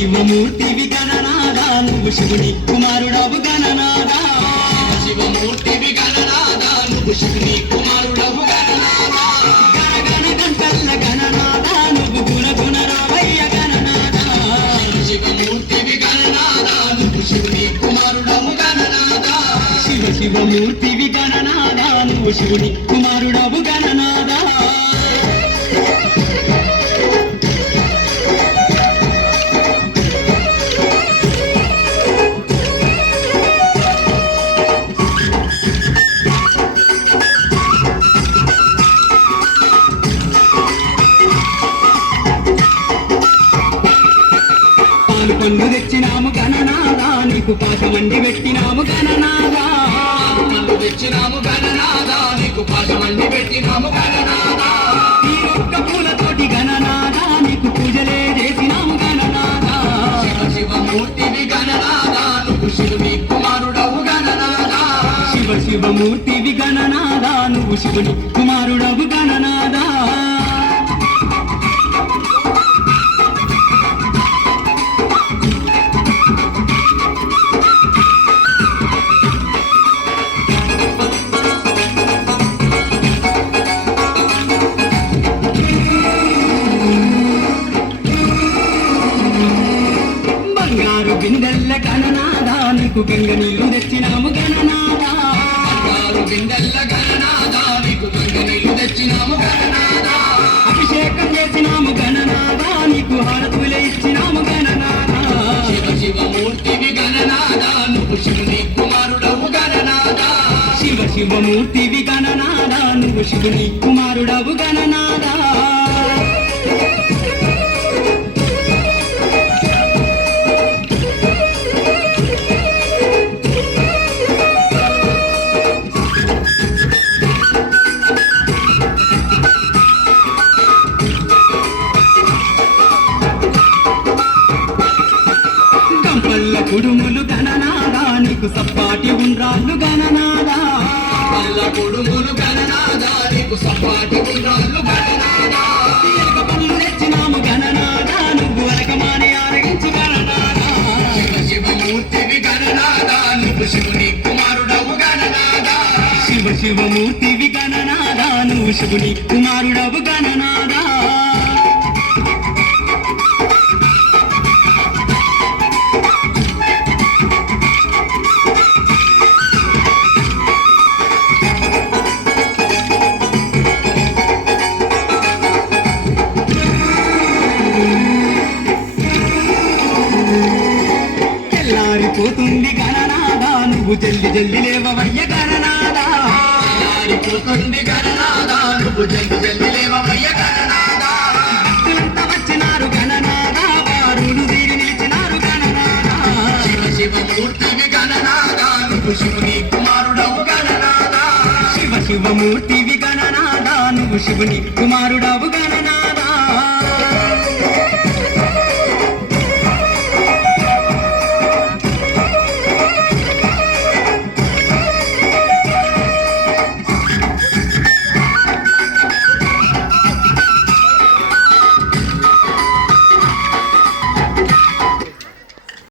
శివమూర్తివి గణనాదా నువ్వు శివుని కుమారుడవు గణనాదా శివమూర్తివి గణనాదా నువ్వు శివుని కుమారుడవు గణనాదా గణగణ గంటల్ల గణనాదా నువ్వు గుణ గుణ రావయ్య గణనాదా శివమూర్తివి గణనాదా నువ్వు శివుని కుమారుడవు గణనాదా శివ శివమూర్తివి గణనాదా నువ్వు శివుని కుమారుడవు గణ పండు తెచ్చినాము గణనాదా నీకు పాశమండి పెట్టినాము గణనాదా నన్ను తెచ్చినాము గణనాదా నీకు పాశమండి పెట్టినాము గణనాదా ఈ ఒక్క పూలతోటి గణనాదా నీకు పూజలే చేసినాము గణనాదా శివ శివమూర్తివి గణనాదా నువ్వు శివుని కుమారుడవు గణనాదా శివ శివమూర్తివి గణనాదా నువ్వు శివుని కుమారుడవు గణనాదా నీకు గంగ నీళ్ళు తెచ్చినాము గణనాదా బంగారు బిందెల్ల గణనాదా నీకు గంగ నీళ్ళు తెచ్చినాము గణనాదా అభిషేకం చేసినాము గణనాదా నీకు హారతులే ఇచ్చినాము గణనాదా శివ శివమూర్తివి గణనాదా నువ్వు శివుని కుమారుడవు గణనాదా శివ శివమూర్తివి గణనాదా నువ్వు శివుని కుమారుడవు గణనాదా కుడుములు గణనాదా నీకు సప్పాటి ఉండ్రాళ్ళు గణనాదా వల్ల కొడుములు గణనాదా నీకు సప్పాటి ఉండ్రాళ్ళు గణనాదా పనులు పళ్ళు తెచ్చినాము గణనాదా నువ్వు అరకమాని ఆరగించు గణనాదా శివమూర్తివి గణనాదా నువ్వు శివుని కుమారుడవు గణనాదా శివ శివమూర్తివి గణనాదా నువ్వు శివుని కుమారుడవు గణనాదా తెల్లారిపోతుంది గణనాదా నువ్వు జల్ది జల్ది లేవవయ్య గణనాదా మారిపోతుంది గణనాదా నువ్వు జల్ది జల్ది లేవమయ్య గణనాదా భక్తులంతా వచ్చినారు గణనాదా వారులు తీరి నిలిచినారు గణనాదా శివ శివమూర్తివి గణనాదా నువ్వు శివుని కుమారుడవు గణనాదా శివ శివమూర్తివి గణనాదా నువ్వు శివుని కుమారుడవు